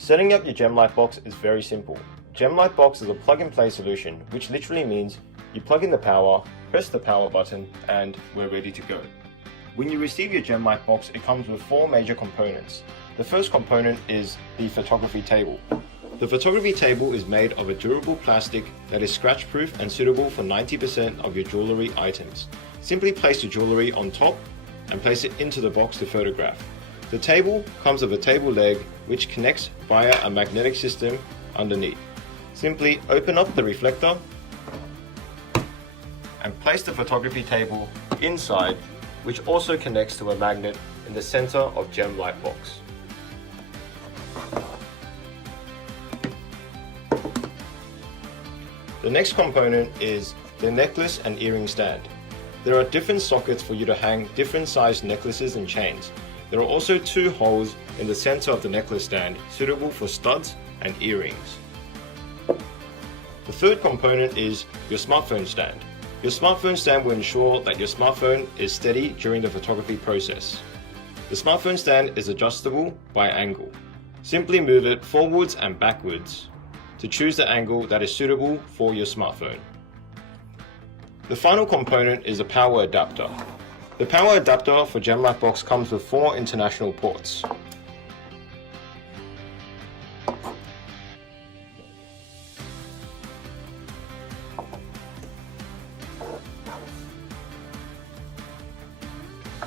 Setting up your GemLightbox is very simple. GemLightbox is a plug-and-play solution, which literally means you plug in the power, press the power button, and we're ready to go. When you receive your GemLightbox, it comes with 4 major components. The first component is the photography table. The photography table is made of a durable plastic that is scratch-proof and suitable for 90% of your jewellery items. Simply place your jewellery on top and place it into the box to photograph. The table comes with a table leg which connects via a magnetic system underneath. Simply open up the reflector and place the photography table inside, which also connects to a magnet in the center of GemLightbox. The next component is the necklace and earring stand. There are different sockets for you to hang different sized necklaces and chains. There are also 2 holes in the center of the necklace stand, suitable for studs and earrings. The third component is your smartphone stand. Your smartphone stand will ensure that your smartphone is steady during the photography process. The smartphone stand is adjustable by angle. Simply move it forwards and backwards to choose the angle that is suitable for your smartphone. The final component is a power adapter. The power adapter for GemLightbox comes with 4 international ports.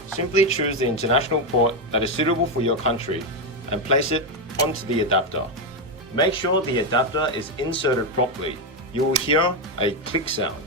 Simply choose the international port that is suitable for your country and place it onto the adapter. Make sure the adapter is inserted properly. You will hear a click sound.